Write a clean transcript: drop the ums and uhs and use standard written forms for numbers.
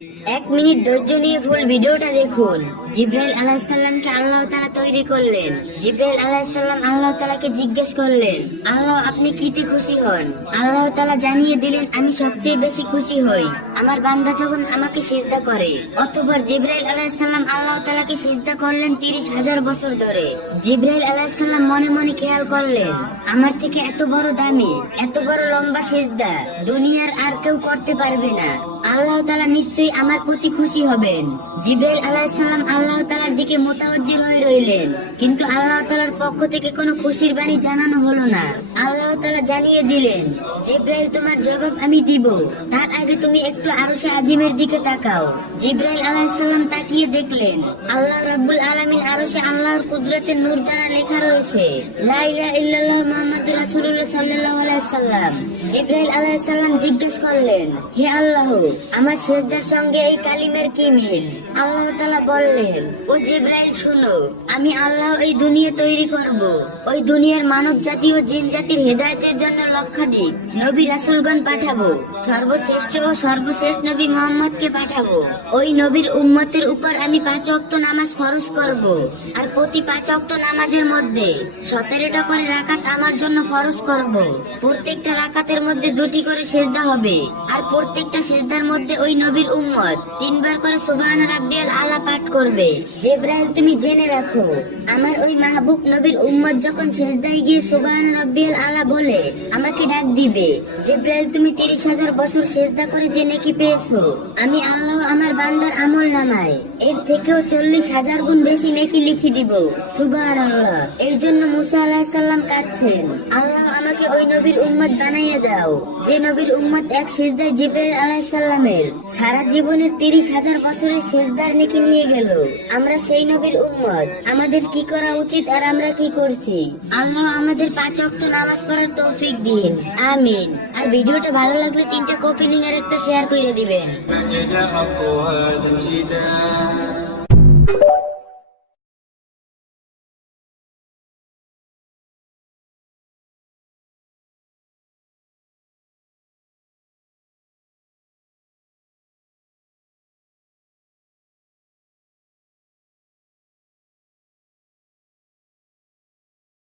এক মিনিট ধৈর্য নিয়ে ফুল ভিডিওটা দেখুন। জিব্রাইল আলাইহিস সালামকে আল্লাহ তাআলা তৈরি করলেন। জিব্রাইল আলাইহিস সালাম আল্লাহ তাআলাকে জিজ্ঞেস করলেন, আল্লাহ আপনি কিতে খুশি হন? আল্লাহ তাআলা জানিয়ে দিলেন, আমি সবচেয়ে বেশি খুশি হই আমার বান্দা যখন আমাকে সিজদা করে। অতঃপর জিব্রাইল আলাইহিস সালাম আল্লাহ তাআলাকে সিজদা করলেন 30,000 বছর ধরে। জিব্রাইল আলাইহিস সালাম মনে মনে খেয়াল করলেন, আমার থেকে এত বড় দামি, এত বড় লম্বা সিজদা দুনিয়ার আর কেউ করতে পারবে না। আল্লাহ তাআলা নিশ্চয়ই আমার প্রতি খুশি হবেন। জিব্রাইল আলাইহিস সালাম আল্লাহ তাআলার দিকে মুতাওয়াজ্জিহ হয়ে রইলেন, কিন্তু আল্লাহ তাআলার পক্ষ থেকে কোনো খুশির বাণী জানানো হলো না। আল্লাহ তাআলা জানিয়ে দিলেন, জিব্রাইল তোমার জবাব আমি দিব, তার আগে তুমি একটু আরশে আজিমের দিকে তাকাও। জিব্রাইল আলাইহিস সালাম তাকিয়ে দেখলেন, আল্লাহ রাব্বুল আলামিন আরশে আল্লাহর কুদরতের নূর দ্বারা লেখা রয়েছে, লা ইলাহা ইল্লাল্লাহ মুহাম্মাদুর রাসূলুল্লাহ সাল্লাল্লাহু আলাইহি সাল্লাম। জিব্রাইল আলাইহিস সালাম জিজ্ঞেস করলেন, হে আল্লাহ, আমার সিজদার সঙ্গে এই কালিমের কি মিল? আল্লাহ তাআলা বললেন, ও জিব্রাইল শোনো, আমি আল্লাহ এই দুনিয়া তৈরি করব। ওই দুনিয়ার মানব জাতি ও জিন জাতির হেদায়েতের জন্য লক্ষাধিক নবী রাসূলগণ পাঠাবো। সর্বশ্রেষ্ঠ ও সর্বশেষ নবী মুহাম্মদকে পাঠাবো। ওই নবীর উম্মতের উপর আমি 5 ওয়াক্ত নামাজ ফরজ করব। আর প্রতি 5 ওয়াক্ত নামাজের মধ্যে 17টা করে রাকাত আমার জন্য ফরজ করব। প্রত্যেকটা রাকাতের মধ্যে 2টি করে সিজদা হবে। আর প্রত্যেকটা সিজদার মধ্যে ওই নবীর উম্মত 3 বার করে সুবহান রাব্বিয়াল আলা পাঠ করবে। জিব্রাইল তুমি জেনে রাখো, আমার ওই মাহবুব নবীর উম্মত যখন সিজদায় গিয়ে সুবহান রাব্বিয়াল আলা বলে আমাকে ডাক দিবে, জিব্রাইল তুমি 30,000 বছর সিজদা করে যে নেকি পেয়েছো, আমি আল্লাহ আমার বান্দার আমল নামায় এর থেকেও 40,000 গুণ বেশি নেকি লিখে দিব। সুবহানাল্লাহ। এই জন্য মুসা আলাইহিস সালাম কাঁদছেন, আল্লাহ আমাকে ওই নবীর উম্মত বানাইয়ে দাও যে নবীর উম্মত এক সিজদায় জিব্রাইল আলাইহিস সালামের সারা জীবনের 30,000 বছরের সিজদার নেকি নিয়ে গেল। আমরা সেই নবীর উম্মত, আমাদের কি করা উচিত আর আমরা কি করছি? আল্লাহ আমাদের 5 ওয়াক্ত নামাজ পড়ার তৌফিক দিন, আমিন। আর ভিডিওটা ভালো লাগলে 3টা কপি লিংক আর একটা শেয়ার করে দিবেন।